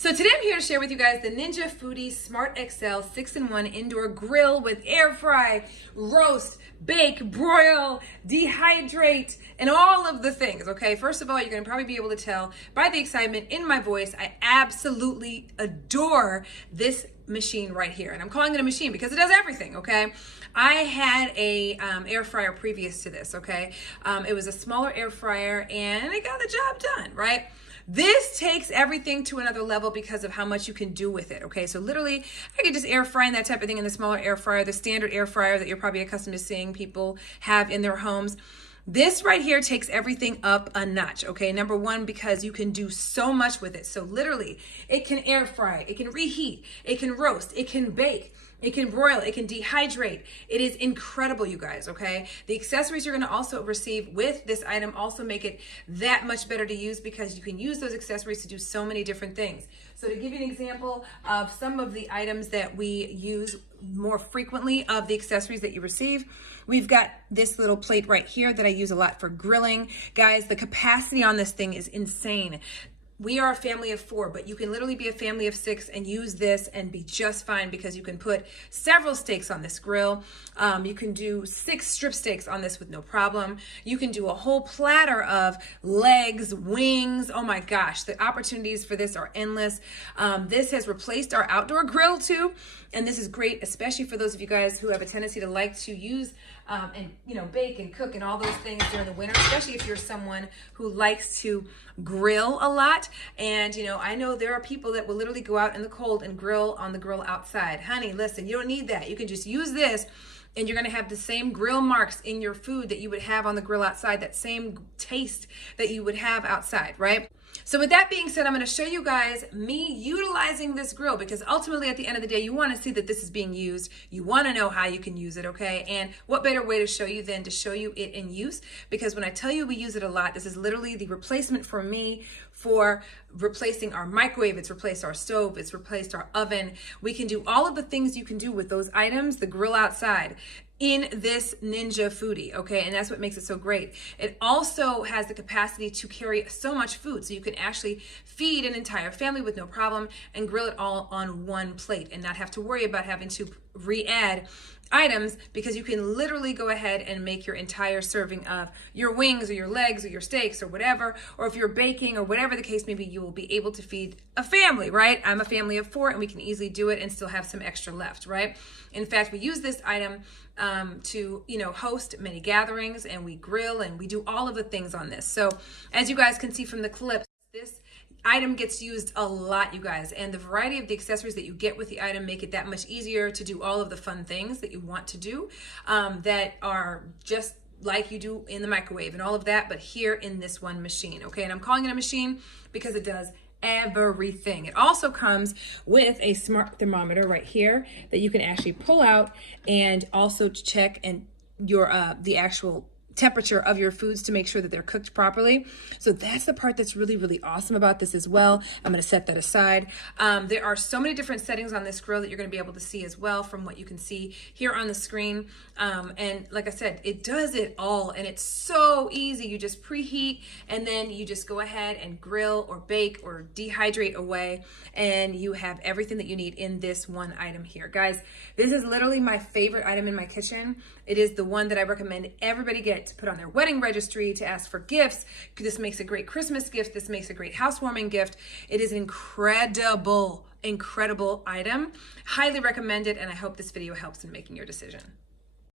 So today I'm here to share with you guys the Ninja Foodi Smart XL 6-in-1 Indoor Grill with air fry, roast, bake, broil, dehydrate, and all of the things, okay? First of all, you're gonna probably be able to tell by the excitement in my voice, I absolutely adore this machine right here. And I'm calling it a machine because it does everything, okay? I had a air fryer previous to this, okay? It was a smaller air fryer and it got the job done, right? This takes everything to another level because of how much you can do with it, okay? So literally, I could just air fry and that type of thing in the smaller air fryer, the standard air fryer that you're probably accustomed to seeing people have in their homes. This right here takes everything up a notch, okay? Number one, because you can do so much with it. So literally, it can air fry, it can reheat, it can roast, it can bake, it can broil, it can dehydrate. It is incredible, you guys, okay? The accessories you're gonna also receive with this item also make it that much better to use because you can use those accessories to do so many different things. So to give you an example of some of the items that we use more frequently of the accessories that you receive, we've got this little plate right here that I use a lot for grilling. Guys, the capacity on this thing is insane. We are a family of 4, but you can literally be a family of 6 and use this and be just fine because you can put several steaks on this grill. You can do 6 strip steaks on this with no problem. You can do a whole platter of legs, wings. Oh my gosh, the opportunities for this are endless. This has replaced our outdoor grill too. And this is great, especially for those of you guys who have a tendency to like to use and bake and cook and all those things during the winter, especially if you're someone who likes to grill a lot. And I know there are people that will literally go out in the cold and grill on the grill outside. Honey, listen, you don't need that. You can just use this and you're gonna have the same grill marks in your food that you would have on the grill outside, that same taste that you would have outside, right? So with that being said, I'm gonna show you guys me utilizing this grill because ultimately at the end of the day, you wanna see that this is being used. You wanna know how you can use it, okay? And what better way to show you than to show you it in use? Because when I tell you we use it a lot, this is literally the replacement for me for replacing our microwave. It's replaced our stove, it's replaced our oven. We can do all of the things you can do with those items, the grill outside, in this Ninja Foodi, okay? And that's what makes it so great. It also has the capacity to carry so much food, so you can actually feed an entire family with no problem and grill it all on one plate and not have to worry about having to re-add items because you can literally go ahead and make your entire serving of your wings or your legs or your steaks or whatever, or if you're baking or whatever the case may be, you will be able to feed a family, right? I'm a family of 4 and we can easily do it and still have some extra left, right? In fact, we use this item to host many gatherings and we grill and we do all of the things on this. So as you guys can see from the clips, this item gets used a lot, you guys, and the variety of the accessories that you get with the item make it that much easier to do all of the fun things that you want to do that are just like you do in the microwave and all of that, but here in this one machine, okay? And I'm calling it a machine because it does everything. It also comes with a smart thermometer right here that you can actually pull out and also check and your the actual temperature of your foods to make sure that they're cooked properly. So that's the part that's really, really awesome about this as well. I'm going to set that aside. There are so many different settings on this grill that you're going to be able to see as well from what you can see here on the screen. And like I said, it does it all and it's so easy. You just preheat and then you just go ahead and grill or bake or dehydrate away and you have everything that you need in this one item here. Guys, this is literally my favorite item in my kitchen. It is the one that I recommend everybody get to put on their wedding registry, to ask for gifts. This makes a great Christmas gift. This makes a great housewarming gift. It is an incredible item. Highly recommend it, and I hope this video helps in making your decision.